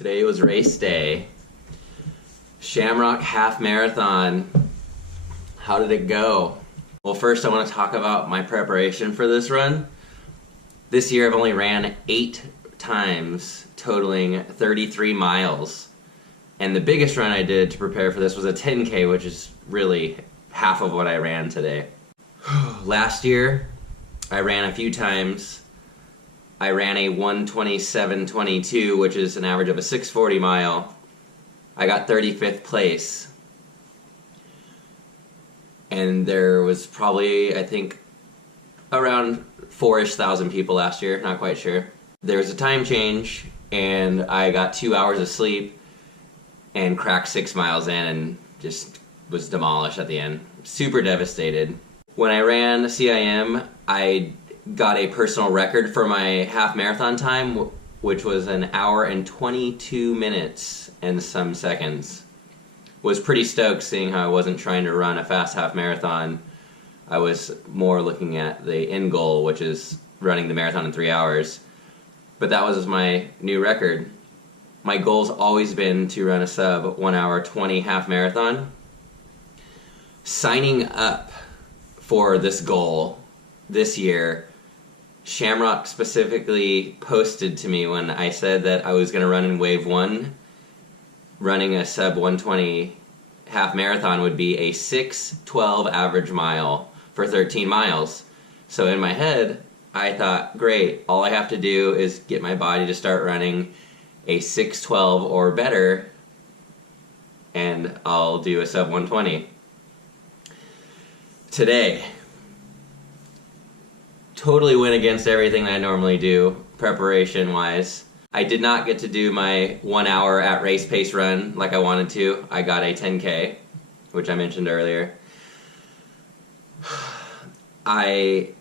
Today was race day. Shamrock half marathon. How did it go? Well, first I want to talk about my preparation for this run. This year I've only ran 8 times, totaling 33 miles. And the biggest run I did to prepare for this was a 10K, which is really half of what I ran today. Last year, I ran a few times. I ran a 1:27:22, which is an average of a 6:40 mile. I got 35th place. And there was probably, I think, around 4-ish thousand people last year, not quite sure. There was a time change, and I got 2 hours of sleep and cracked 6 miles in and just was demolished at the end. Super devastated. When I ran CIM, I got a personal record for my half marathon time, which was 1 hour and 22 minutes and some seconds. Was pretty stoked seeing how I wasn't trying to run a fast half marathon. I was more looking at the end goal, which is running the marathon in 3 hours. But that was my new record. My goal's always been to run a sub 1 hour 20 half marathon. Signing up for this goal this year, Shamrock specifically posted to me when I said that I was going to run in wave 1. Running a sub 120 half marathon would be a 6:12 average mile for 13 miles. So in my head, I thought, great, all I have to do is get my body to start running a 6:12 or better, and I'll do a sub 120. Today, totally went against everything I normally do, preparation-wise. I did not get to do my 1 hour at race pace run like I wanted to. I got a 10K, which I mentioned earlier. I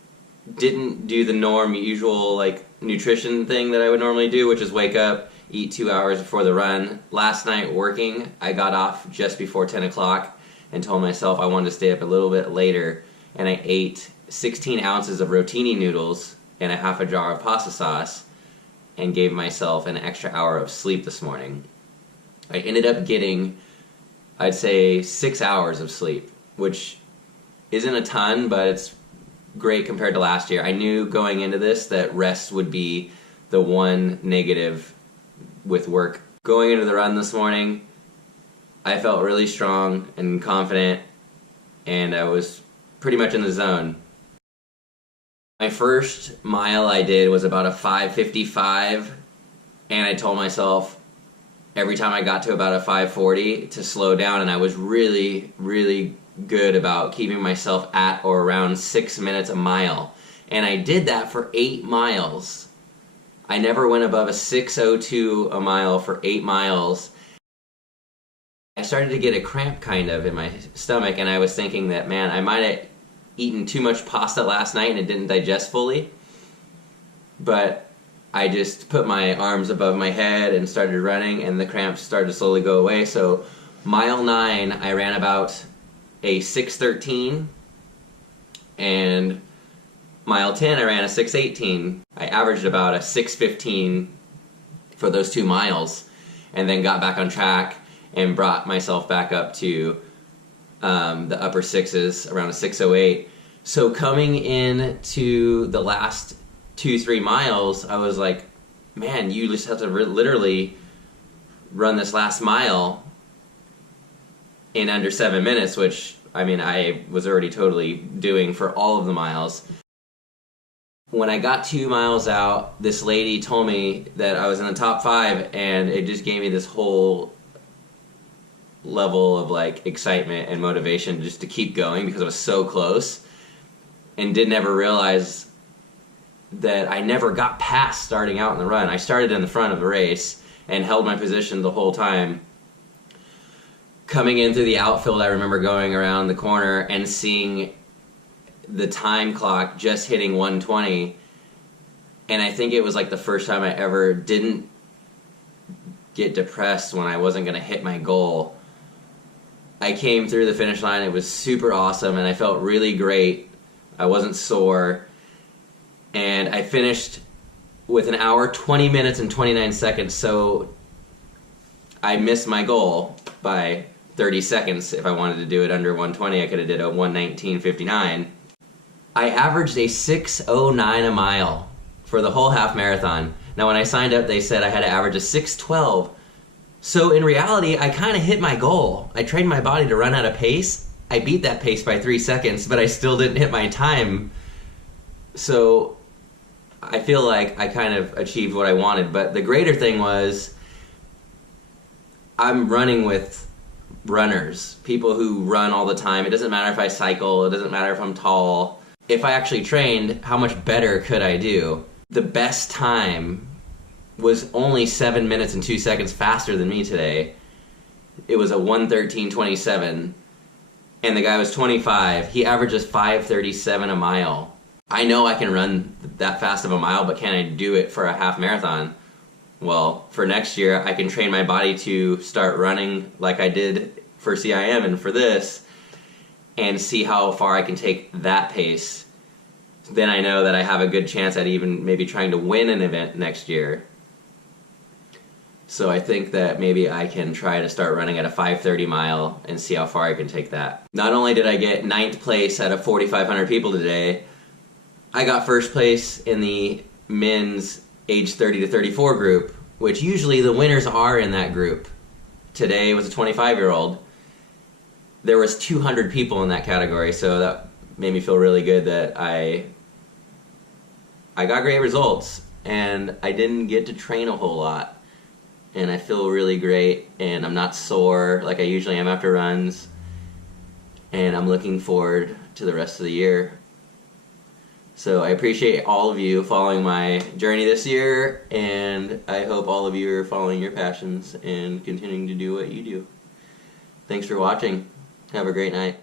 didn't do the usual nutrition thing that I would normally do, which is wake up, eat 2 hours before the run. Last night working, I got off just before 10 o'clock and told myself I wanted to stay up a little bit later, and I ate 16 ounces of rotini noodles and a half a jar of pasta sauce, and gave myself an extra hour of sleep this morning. I ended up getting, I'd say, 6 hours of sleep, which isn't a ton, but it's great compared to last year. I knew going into this that rest would be the one negative with work. Going into the run this morning, I felt really strong and confident, and I was pretty much in the zone. My first mile I did was about a 5:55, and I told myself every time I got to about a 5:40 to slow down, and I was really, really good about keeping myself at or around 6 minutes a mile. And I did that for 8 miles. I never went above a 6:02 a mile for 8 miles. I started to get a cramp kind of in my stomach, and I was thinking that, man, I might have eaten too much pasta last night and it didn't digest fully. But I just put my arms above my head and started running, and the cramps started to slowly go away. So mile 9, I ran about a 6:13, and mile 10, I ran a 6:18. I averaged about a 6:15 for those 2 miles, and then got back on track and brought myself back up to the upper 6s, around a 6:08. So coming in to the last 2-3 miles, I was like, man, you just have to literally run this last mile in under 7 minutes, which, I mean, I was already totally doing for all of the miles. When I got 2 miles out, this lady told me that I was in the top 5, and it just gave me this whole level of excitement and motivation just to keep going, because I was so close, and didn't ever realize that I never got past starting out in the run. I started in the front of the race and held my position the whole time. Coming in through the outfield, I remember going around the corner and seeing the time clock just hitting 1:20, and I think it was the first time I ever didn't get depressed when I wasn't going to hit my goal. I came through the finish line. It was super awesome, and I felt really great. I wasn't sore, and I finished with 1 hour, 20 minutes, and 29 seconds, so I missed my goal by 30 seconds. If I wanted to do it under 120, I could have did a 1:19:59. I averaged a 6:09 a mile for the whole half marathon. Now when I signed up, they said I had to average a 6:12. So in reality, I kind of hit my goal. I trained my body to run at a pace. I beat that pace by 3 seconds, but I still didn't hit my time. So I feel like I kind of achieved what I wanted. But the greater thing was, I'm running with runners, people who run all the time. It doesn't matter if I cycle, it doesn't matter if I'm tall. If I actually trained, how much better could I do? The best time was only 7 minutes and 2 seconds faster than me today. It was a 1:13:27, and the guy was 25. He averages 5:37 a mile. I know I can run that fast of a mile, but can I do it for a half marathon? Well, for next year, I can train my body to start running like I did for CIM and for this, and see how far I can take that pace. Then I know that I have a good chance at even maybe trying to win an event next year. So I think that maybe I can try to start running at a 5:30 mile and see how far I can take that. Not only did I get 9th place out of 4,500 people today, I got 1st place in the men's age 30 to 34 group, which usually the winners are in that group. Today was a 25-year-old. There was 200 people in that category, so that made me feel really good that I got great results, and I didn't get to train a whole lot. And I feel really great, and I'm not sore like I usually am after runs, and I'm looking forward to the rest of the year. So I appreciate all of you following my journey this year, and I hope all of you are following your passions and continuing to do what you do. Thanks for watching. Have a great night.